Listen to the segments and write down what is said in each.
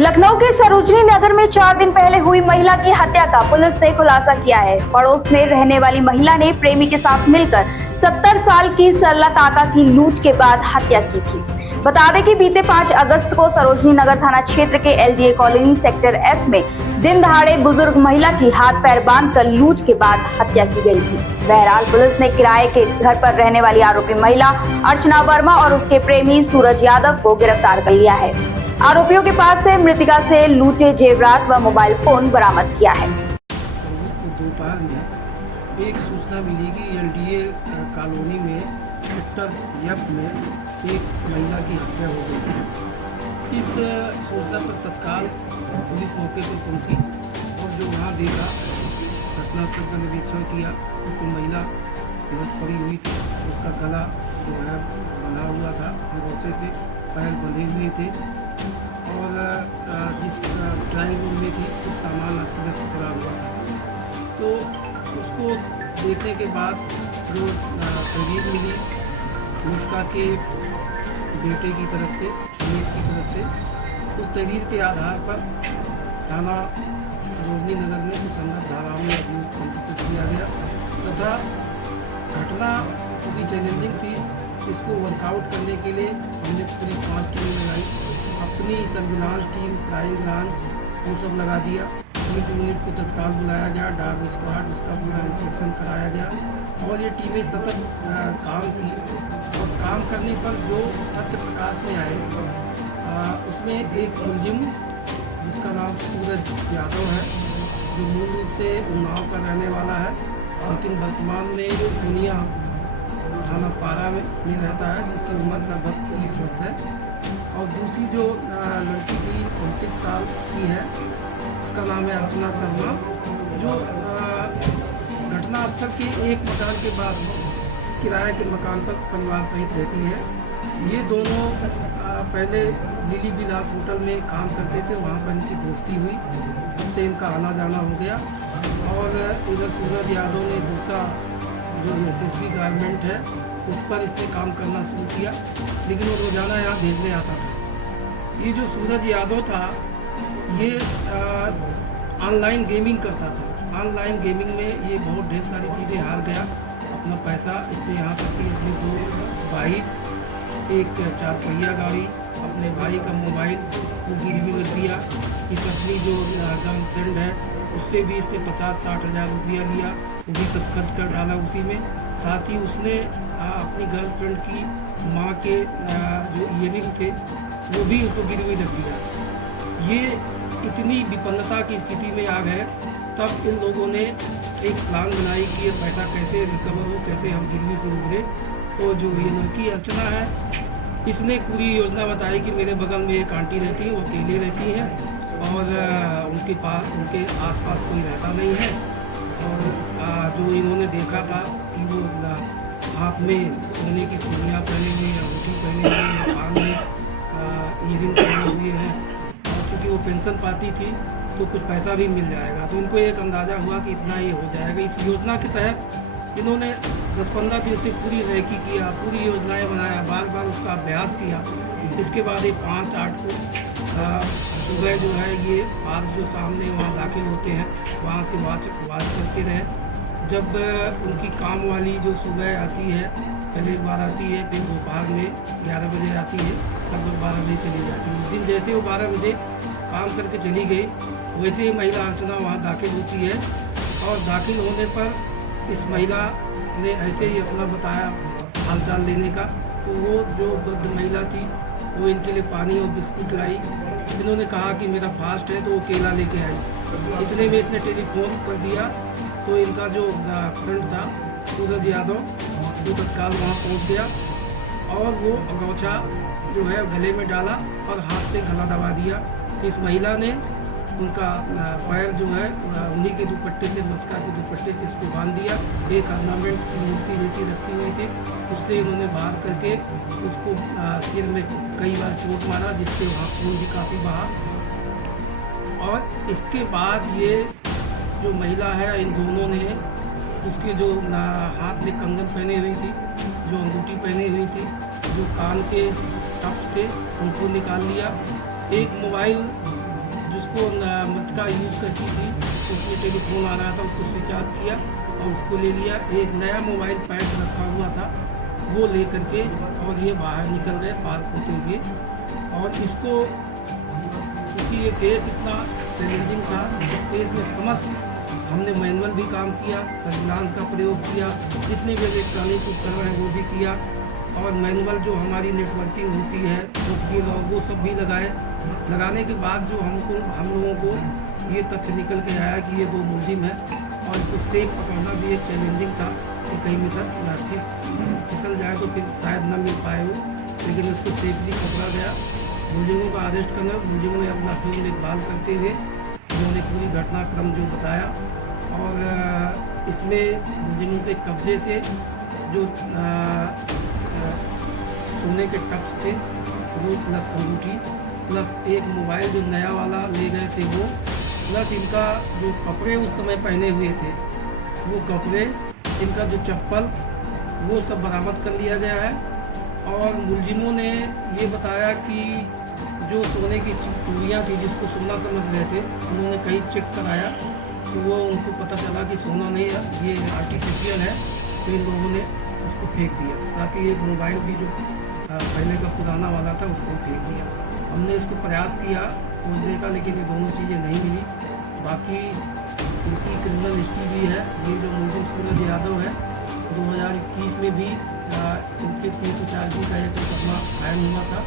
लखनऊ के सरोजनी नगर में 4 दिन पहले हुई महिला की हत्या का पुलिस ने खुलासा किया है। पड़ोस में रहने वाली महिला ने प्रेमी के साथ मिलकर 70 साल की सरला काका की लूट के बाद हत्या की थी। बता दें कि बीते 5 अगस्त को सरोजनी नगर थाना क्षेत्र के एलडीए कॉलोनी सेक्टर एफ में दिन दहाड़े बुजुर्ग महिला की हाथ पैर बांधकर लूट के बाद हत्या की गई थी। बहरहाल पुलिस ने किराए के घर पर रहने वाली आरोपी महिला अर्चना वर्मा और उसके प्रेमी सूरज यादव को गिरफ्तार कर लिया है। आरोपियों के पास से मृतका से लूटे जेवरात व मोबाइल फोन बरामद किया है। दोपहर में एक सूचना मिली कि एलडीए कॉलोनी में सेक्टर एफ में एक महिला की हत्या हो गई थी। इस सूचना पर तत्काल पुलिस मौके पर पहुंची और जो वहां देखा, घटनास्थल का निरीक्षण किया तो कोई महिला पड़ी हुई थी। उसका गला जो है बंधा हुआ था, अंगोछे से पैर बंधे हुए थे और जिस ड्राइंग रूम में थी कुछ सामान अस्त व्यस्त पड़ा हुआ था। तो उसको देखने के बाद जो तहरीर मिली मृतका के बेटे की तरफ से, सुमित की तरफ से, उस तहरीर के आधार पर थाना सरोजनी नगर में संदर्भ धाराओं में अभियोग पंजीकृत किया गया तथा घटना भी चैलेंजिंग थी। इसको वर्कआउट करने के लिए हमने पूरी 5 टीम लगाई, अपनी सर्विलांस टीम, क्राइम ब्रांच वो सब लगा दिया। यूनिट को तत्काल बुलाया गया, डॉग स्क्वाड उसका पूरा इंस्पेक्शन कराया गया और ये टीमें सतत काम की और काम करने पर जो तथ्य प्रकाश में आए उसमें एक मुलजिम जिसका नाम सूरज यादव है, जो मूल रूप से उन्नाव का रहने वाला है लेकिन वर्तमान में दुनिया थाना पारा में रहता है, जिसकी उम्र लगभग 30 वर्ष है। और दूसरी जो लड़की थी 29 साल की है, उसका नाम है अर्चना शर्मा, जो घटनास्थल के एक मकान के बाद किराए के मकान पर परिवार सहित रहती है। ये दोनों पहले लिली विलास होटल में काम करते थे, वहाँ पर इनकी दोस्ती हुई, उससे इनका आना जाना हो गया और इधर सूरज यादव ने दूसरा जो एसएसबी गारमेंट है उस पर इसने काम करना शुरू किया, लेकिन वो रोज़ाना यहाँ भेजने आता था। ये जो सूरज यादव था ये ऑनलाइन गेमिंग करता था। ऑनलाइन गेमिंग में ये बहुत ढेर सारी चीज़ें हार गया, अपना पैसा इसने यहाँ तक कि अपनी 2 बाइक, एक 4 पहिया गाड़ी, अपने भाई का मोबाइल वो गिरवी रख दिया। इस अपनी जो गर्लफ्रेंड है उससे भी इसने 50-60 हज़ार रुपया लिया, वो भी सब खर्च कर डाला उसी में। साथ ही उसने अपनी गर्लफ्रेंड की माँ के जो ईयरिंग थे वो भी उसको गिरवी रख दिया। ये इतनी विपन्नता की स्थिति में आ गए, तब इन लोगों ने एक प्लान बनाई कि ये पैसा कैसे रिकवर हो, कैसे हम गिरवी से उभरे। तो जो ये लड़की अर्चना है, इसने पूरी योजना बताई कि मेरे बगल में एक आंटी रहती है, वो अकेले रहती हैं और उनके आसपास कोई रहता नहीं है। और जो इन्होंने देखा था कि वो हाथ में सोने की चूड़ियाँ पहने हुए, अंगूठी पहने हुए, कान में ईयरिंग पहने हुए हैं और क्योंकि वो पेंशन पाती थी तो कुछ पैसा भी मिल जाएगा, तो इनको एक अंदाज़ा हुआ कि इतना ये हो जाएगा। इस योजना के तहत इन्होंने 10-15 दिन से पूरी रेकी किया, पूरी योजनाएं बनाया, बार बार उसका अभ्यास किया। इसके बाद ये 5-8 को सुबह जो है ये पार्क जो सामने वहाँ दाखिल होते हैं वहाँ से वाच करते रहे। जब उनकी काम वाली जो सुबह आती है, पहले एक बार आती है, फिर दोपहर में 11 बजे आती है, लगभग 12 बजे चली जाती है। उस दिन जैसे वो 12 बजे काम करके चली गई, वैसे ही महिला अर्चना वहाँ दाखिल होती है और दाखिल होने पर इस महिला ने ऐसे ही अपना बताया हालचाल लेने का। तो वो जो वृद्ध महिला थी वो इनके लिए पानी और बिस्कुट लाई। इन्होंने कहा कि मेरा फास्ट है तो वो केला लेके आई। इतने में इसने टेलीफोन कर दिया तो इनका जो फ्रेंड था सूरज यादव वो तत्काल वहाँ पहुँच गया और वो अंगोछा जो है गले में डाला और हाथ से गला दबा दिया। इस महिला ने उनका पैर जो है उन्हीं के दुपट्टे से, मटका के दुपट्टे से इसको बांध दिया। एक ऑर्नामेंट की मूर्ति जैसी रखी हुई थी, उससे इन्होंने बाहर करके उसको सिर में कई बार चोट मारा, जिससे वहाँ खून भी काफ़ी बहा। और इसके बाद ये जो महिला है, इन दोनों ने उसके जो हाथ में कंगन पहने हुई थी, जो अंगूठी पहनी हुई थी, जो कान के टप्स थे उनको निकाल लिया। एक मोबाइल उसको मटका यूज़ करती थी, उसमें टेलीफोन आ रहा था, उसको स्विच ऑफ किया और उसको ले लिया। एक नया मोबाइल पैक रखा हुआ था वो ले करके और ये बाहर निकल गए पार्क होते हुए। और इसको क्योंकि ये केस इतना चैलेंजिंग था, इस केस में समस्त हमने मैनुअल भी काम किया, सर्विलांस का प्रयोग किया, जितने भी इलेक्ट्रॉनिक उपकरण हैं वो भी किया, और मैनुअल जो हमारी नेटवर्किंग होती है वो सब भी लगाने के बाद जो हम लोगों को ये तथ्य निकल के आया कि ये दो मुलजिम हैं। और इसको सेफ पकड़ना भी एक चैलेंजिंग था कि कहीं फिसल जाए तो फिर शायद न मिल पाए वो, लेकिन उसको सेफली पकड़ा गया। मुलजिमों का अरेस्ट करना, मुलजिमों ने अपना फिल्म देखभाल करते हुए उन्होंने पूरी घटनाक्रम जो बताया। और इसमें मुलजिमों के कब्जे से जो सोने के टप्स थे वो प्लस अंगूठी प्लस एक मोबाइल जो नया वाला ले गए थे वो, प्लस इनका जो कपड़े उस समय पहने हुए थे वो कपड़े, इनका जो चप्पल वो सब बरामद कर लिया गया है। और मुलजिमों ने ये बताया कि जो सोने की चूड़ियाँ थी जिसको सोना समझ रहे थे, उन्होंने कहीं चेक कराया तो वो उनको पता चला कि सोना नहीं है, ये आर्टिफिशियल है, तो इन लोगों ने उसको फेंक दिया। साथ ही एक मोबाइल भी जो पहले का पुराना वाला था उसको फेंक दिया। हमने इसको प्रयास किया खोजने का, लेकिन ये दोनों चीज़ें नहीं मिली। बाकी इनकी क्रिमिनल हिस्ट्री भी है। ये जो मुलजिम सूरज यादव है 2021 में भी इनके 304 का एक मुकदमा कायम हुआ था।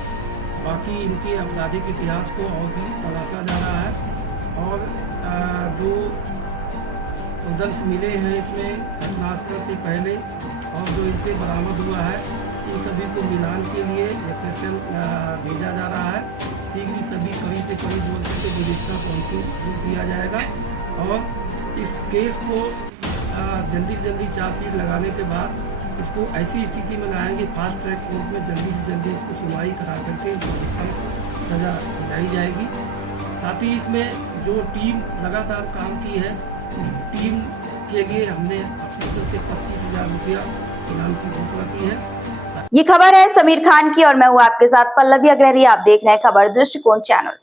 बाकी इनके आपराधिक इतिहास को और भी तलाशा जा रहा है। और जो दर्ज मिले हैं इसमें घटनास्थल से पहले और जो इनसे बरामद हुआ है, इन सभी को मिलान के लिए FSL भेजा जा रहा है। शीघ्र ही सभी कड़ी से कड़ी बोल सकते जुडिशनल काउंसिल दिया जाएगा और इस केस को जल्दी से जल्दी चार्जशीट लगाने के बाद इसको ऐसी स्थिति में लाएंगे फास्ट ट्रैक कोर्ट में, जल्दी से जल्दी इसको सुनवाई करा करके इसको सज़ा दिलाई जाएगी। साथ ही इसमें जो टीम लगातार काम की है, उस टीम के लिए हमने अपनी तरफ से 25,000 रुपया इनाम की घोषणा की है। ये खबर है समीर खान की और मैं हूँ आपके साथ पल्लवी अग्रहरी। आप देख रहे हैं खबर दृष्टिकोण चैनल।